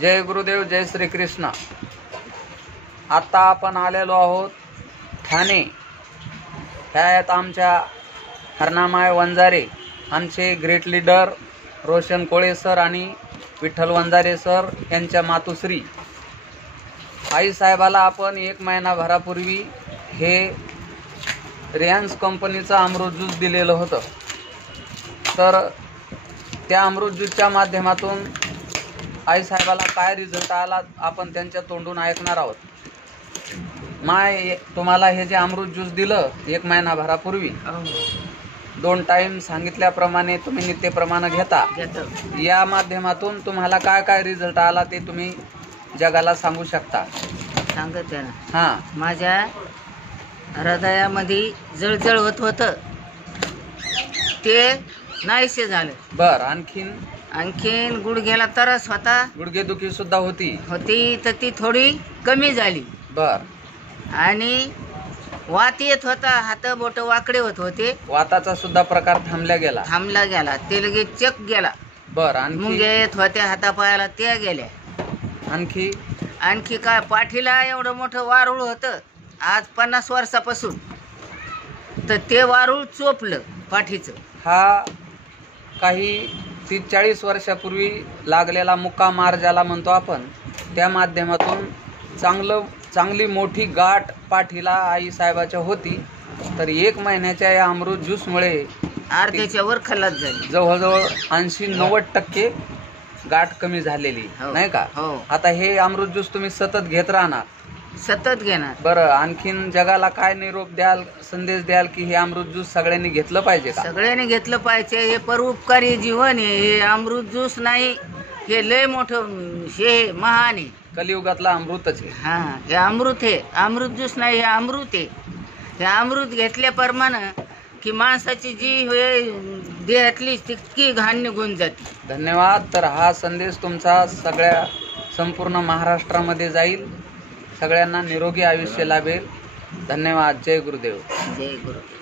जय गुरुदेव, जय श्री कृष्ण। आता आपण आलेलो आहोत ठाणे। ह्या आहेत आमच्या हरनामाय वंजारे, आमचे ग्रेट लीडर रोशन कोळे सर आणि विठ्ठल वंजारे सर यांच्या मातुश्री आई साहेबाला आपण 1 महिनाभरापूर्वी हे रिलायन्स कंपनीचं अमृत ज्यूस दिलेलं होतं। तर त्या अमृत ज्यूसच्या माध्यमातून आई साहेबाला काय रिझल्ट आला आपण त्यांच्या तोंडून ऐकणार आहोत। तुम्हाला हे जे अमृत ज्यूस दिलं 1 महिनाभरापूर्वी 2 टाइम सांगितल्याप्रमाणे तुम्ही नित्यप्रमाणे घेता, या माध्यमातून तुम्हाला काय काय रिझल्ट आला ते तुम्ही जगाला सांगू शकता? सांगते ना। हां, माझ्या हृदयामध्ये जळजळ होतं ते नाहीसे झालं। बर, आणखीन गुडघ्याला त्रास होता, गुडघेदुखी सुद्धा होती तर ती थोडी कमी झाली। बर, आणि वात येत होता, हात बोट वाकडे होत होते, वाताचा सुद्धा प्रकार थांबला गेला, ते लगेच चक गेला। बर, मुंग्या येत होत्या हातापायाला, त्या गेल्या। आणखी काय, पाठीला एवढं मोठं वारूळ होतं आज 50 वर्षापासून, तर ते वारूळ चोपलं पाठीचं। हा काही 30-40 वर्षापूर्वी लागलेला मुक्का मार ज्याला म्हणतो आपण, त्या माध्यमातून चांगली मोठी गाठ पाठीला आई साहेबाच्या होती। तर 1 महिन्याच्या या अमृत ज्यूसमुळे अर्ध्याच्या वर खलास झाली, जवळजवळ 80-90% गाठ कमी झालेली, नाही का? आता हे अमृत ज्यूस तुम्ही सतत घेत राहणार? सतत घेणार। बरं, आणखीन जगाला काय निरोप द्याल, संदेश द्याल की हे अमृत ज्यूस सगळ्यांनी घेतलं पाहिजे का? सगळ्यांनी घेतलं पाहिजे। हे परोपकारी जीवन आहे, हे अमृत ज्यूस नाही, हे लय मोठं, हे महान आहे, कलियुगातला अमृतच आहे। हा, हे अमृत आहे, अमृत ज्यूस नाही, हे अमृत आहे। हे अमृत घेतल्याप्रमाणे की माणसाची जी देहातली तितकी घाण निघून जाते। धन्यवाद। तर हा संदेश तुमचा सगळ्या संपूर्ण महाराष्ट्रामध्ये जाईल, सगळ्यांना निरोगी आयुष्य लाभेल। धन्यवाद। जय गुरुदेव। जय गुरुदेव।